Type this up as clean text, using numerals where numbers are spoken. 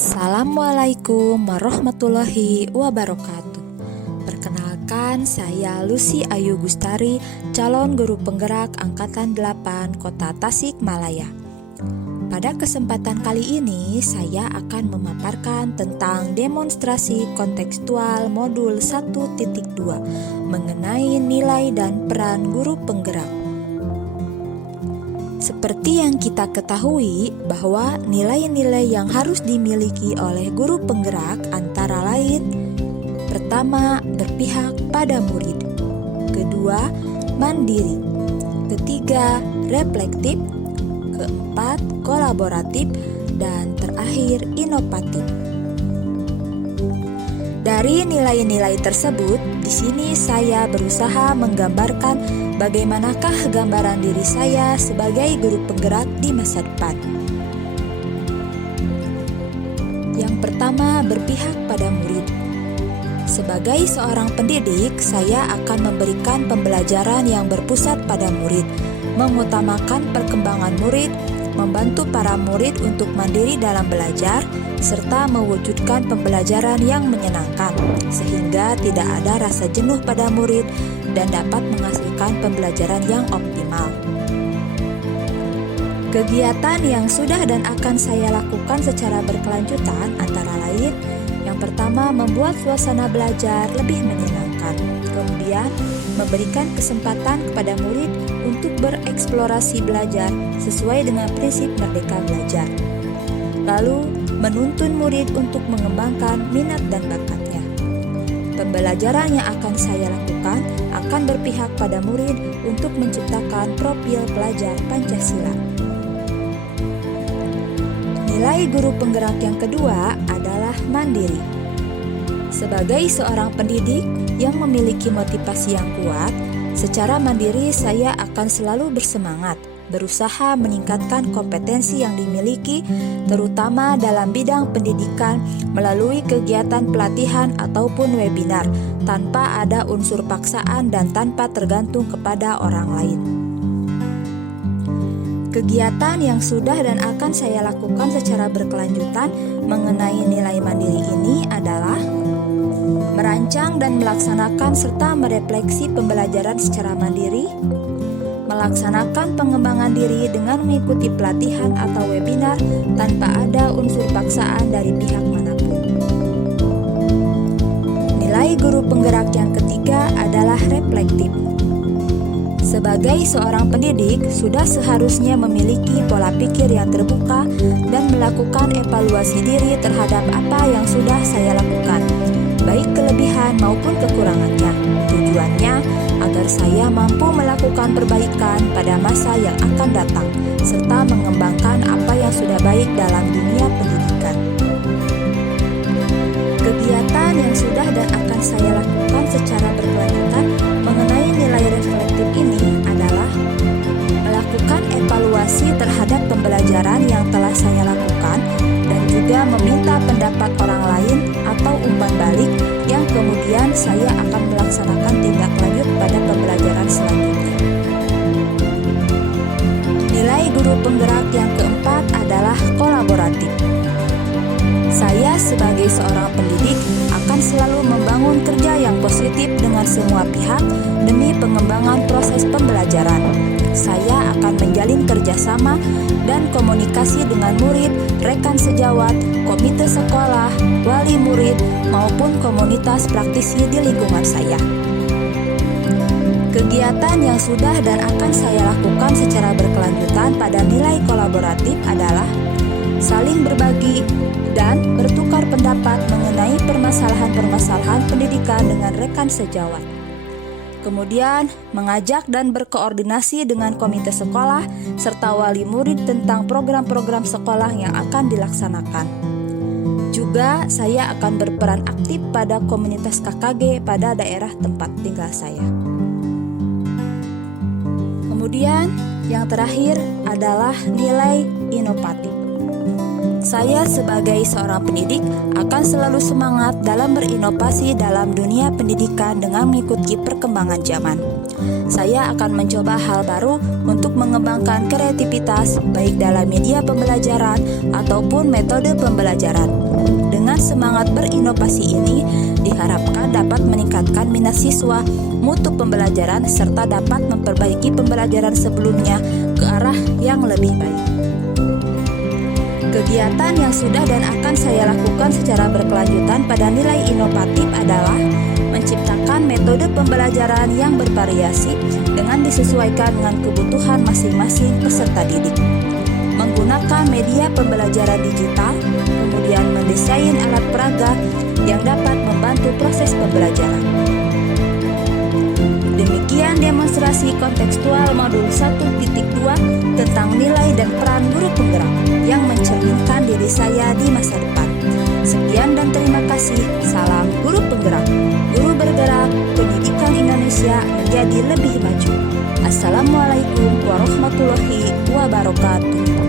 Assalamualaikum warahmatullahi wabarakatuh. Perkenalkan, saya Lucy Ayu Gustari, calon guru penggerak Angkatan 8 Kota Tasikmalaya. Pada kesempatan kali ini, saya akan memaparkan tentang demonstrasi kontekstual modul 1.2 mengenai nilai dan peran guru penggerak. Seperti yang kita ketahui bahwa nilai-nilai yang harus dimiliki oleh guru penggerak antara lain: pertama, berpihak pada murid; kedua, mandiri; ketiga, reflektif; keempat, kolaboratif; dan terakhir, inovatif. Dari nilai-nilai tersebut, di sini saya berusaha menggambarkan bagaimanakah gambaran diri saya sebagai guru penggerak di masa depan. Yang pertama, berpihak pada murid. Sebagai seorang pendidik, saya akan memberikan pembelajaran yang berpusat pada murid, mengutamakan perkembangan murid, membantu para murid untuk mandiri dalam belajar, serta mewujudkan pembelajaran yang menyenangkan, sehingga tidak ada rasa jenuh pada murid dan dapat menghasilkan pembelajaran yang optimal. Kegiatan yang sudah dan akan saya lakukan secara berkelanjutan antara lain: yang pertama, membuat suasana belajar lebih menyenangkan. Kemudian, memberikan kesempatan kepada murid untuk bereksplorasi belajar sesuai dengan prinsip merdeka belajar. Lalu, menuntun murid untuk mengembangkan minat dan bakatnya. Pembelajaran yang akan saya lakukan akan berpihak pada murid untuk menciptakan profil pelajar Pancasila. Nilai guru penggerak yang kedua adalah mandiri. Sebagai seorang pendidik yang memiliki motivasi yang kuat, secara mandiri saya akan selalu bersemangat, berusaha meningkatkan kompetensi yang dimiliki, terutama dalam bidang pendidikan melalui kegiatan pelatihan ataupun webinar, tanpa ada unsur paksaan dan tanpa tergantung kepada orang lain. Kegiatan yang sudah dan akan saya lakukan secara berkelanjutan mengenai nilai mandiri ini adalah merancang dan melaksanakan serta merefleksi pembelajaran secara mandiri, melaksanakan pengembangan diri dengan mengikuti pelatihan atau webinar tanpa ada unsur paksaan dari pihak manapun. Nilai guru penggerak yang ketiga adalah reflektif. Sebagai seorang pendidik, sudah seharusnya memiliki pola pikir yang terbuka dan melakukan evaluasi diri terhadap apa yang sudah saya lakukan, baik kelebihan maupun kekurangannya. Tujuannya agar saya mampu melakukan perbaikan pada masa yang akan datang, serta mengembangkan apa yang sudah baik dalam dunia pendidikan. Kegiatan yang sudah dan akan saya lakukan secara berkelanjutan mengenai nilai reflektif ini adalah melakukan evaluasi terhadap pembelajaran yang telah saya lakukan dan juga meminta pendapat orang lain atau umpan balik yang kemudian saya akan melaksanakan tindak lanjut pada pembelajaran selanjutnya. Nilai guru penggerak yang keempat adalah kolaboratif. Saya sebagai seorang pendidik akan selalu membangun kerja yang positif dengan semua pihak demi pengembangan proses pembelajaran. Saya akan menjalin kerjasama dan komunikasi dengan murid, rekan sejawat, komite sekolah, wali murid, maupun komunitas praktisi di lingkungan saya. Kegiatan yang sudah dan akan saya lakukan secara berkelanjutan pada nilai kolaboratif adalah saling berbagi dan bertukar pendapat mengenai permasalahan-permasalahan pendidikan dengan rekan sejawat. Kemudian, mengajak dan berkoordinasi dengan komite sekolah serta wali murid tentang program-program sekolah yang akan dilaksanakan. Juga, saya akan berperan aktif pada komunitas KKG pada daerah tempat tinggal saya. Kemudian, yang terakhir adalah nilai inovatif. Saya sebagai seorang pendidik akan selalu semangat dalam berinovasi dalam dunia pendidikan dengan mengikuti perkembangan zaman. Saya akan mencoba hal baru untuk mengembangkan kreativitas baik dalam media pembelajaran ataupun metode pembelajaran. Dengan semangat berinovasi ini diharapkan dapat meningkatkan minat siswa, mutu pembelajaran, serta dapat memperbaiki pembelajaran sebelumnya ke arah yang lebih baik. Kegiatan yang sudah dan akan saya lakukan secara berkelanjutan pada nilai inovatif adalah menciptakan metode pembelajaran yang bervariasi dengan disesuaikan dengan kebutuhan masing-masing peserta didik, menggunakan media pembelajaran digital, kemudian mendesain alat peraga yang dapat membantu proses pembelajaran. Demikian demonstrasi kontekstual modul 1.2 tentang nilai dan peran guru penggerak yang mencerminkan diri saya di masa depan. Sekian dan terima kasih. Salam guru penggerak. Guru bergerak, pendidikan Indonesia menjadi lebih maju. Assalamualaikum warahmatullahi wabarakatuh.